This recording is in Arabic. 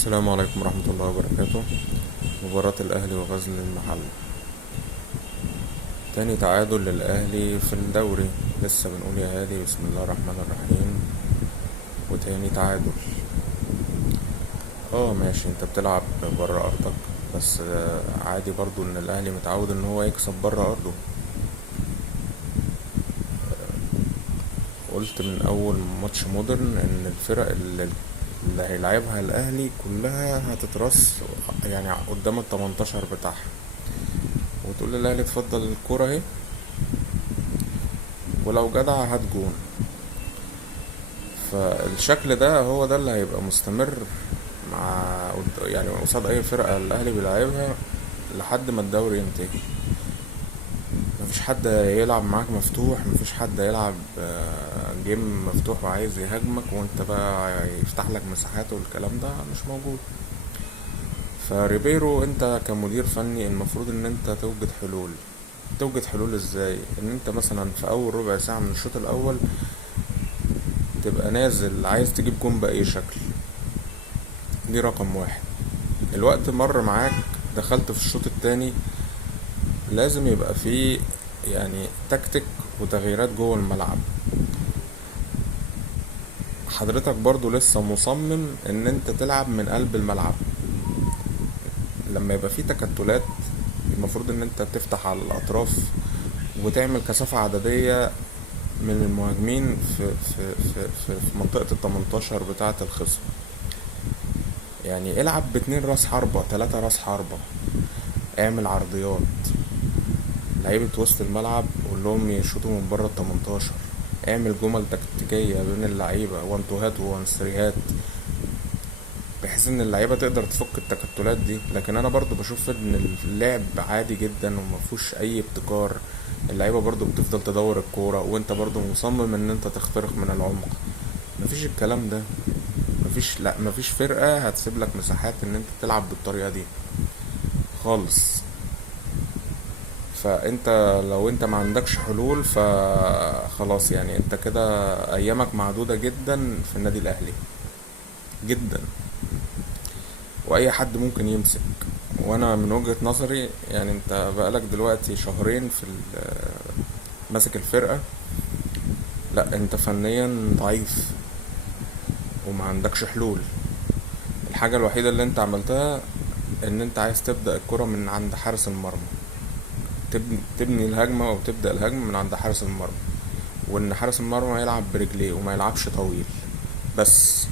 السلام عليكم ورحمة الله وبركاته. مباراة الأهلي وغزل المحلة، تاني تعادل للأهلي في الدوري. لسه بنقول يا هادي بسم الله الرحمن الرحيم، وتاني تعادل. ماشي، انت بتلعب برا أرضك، بس عادي برضو ان الأهلي متعود ان هو يكسب برا أرضه. قلت من أول ماتش مودرن ان الفرق اللي هيلعبها الأهلي كلها هتترص يعني قدام ال18 بتاعها، وتقول للأهلي اتفضل الكورة اهي، ولو جدع هات جون. فالشكل ده هو ده اللي هيبقى مستمر مع يعني قصاد اي فرقة الاهلي بيلعبها لحد ما الدوري ينتهي. مفيش حد يلعب معاك مفتوح، مفيش حد يلعب جيم مفتوح وعايز يهاجمك وانت بقى يفتح لك مساحات، والكلام ده مش موجود. فريبيرو انت كمدير فني المفروض ان انت توجد حلول ازاي؟ ان انت مثلا في اول ربع ساعة من الشوط الاول تبقى نازل عايز تجيب جون بأي شكل. دي رقم واحد. الوقت مر معاك، دخلت في الشوط التاني، لازم يبقى فيه يعني تكتيك وتغييرات جوه الملعب. حضرتك برضو لسه مصمم ان انت تلعب من قلب الملعب. لما يبقى فيه تكتلات المفروض ان انت تفتح على الاطراف وتعمل كثافة عددية من المهاجمين في منطقة ال18 بتاعة الخصم. يعني العب باتنين راس حربة، 3 راس حربة، اعمل عرضيات، لعيبة وسط الملعب قول لهم يشوطوا من بره ال18، اعمل جمل تكتيكية بين اللعيبة، وانتوهات وانسريهات، بحيث ان اللعيبة تقدر تفك التكتلات دي. لكن انا برضو بشوف ان اللعب عادي جدا ومفهوش اي ابتكار. اللعيبة برضو بتفضل تدور الكورة وانت برضو مصمم ان انت تخترق من العمق. مفيش الكلام ده. مفيش فرقة هتسيب لك مساحات ان انت تلعب بالطريقة دي خالص. فانت لو انت ما عندكش حلول فخلاص، يعني انت كده ايامك معدودة جدا في النادي الاهلي جدا، واي حد ممكن يمسك. وانا من وجهة نظري يعني انت بقالك دلوقتي شهرين ماسك الفرقة، لا انت فنيا ضعيف وما عندكش حلول. الحاجة الوحيدة اللي انت عملتها ان انت عايز تبدأ الكرة من عند حارس المرمى، تبني الهجمة او تبدأ الهجمة من عند حارس المرمى، وان حارس المرمى يلعب برجليه وما يلعبش طويل بس.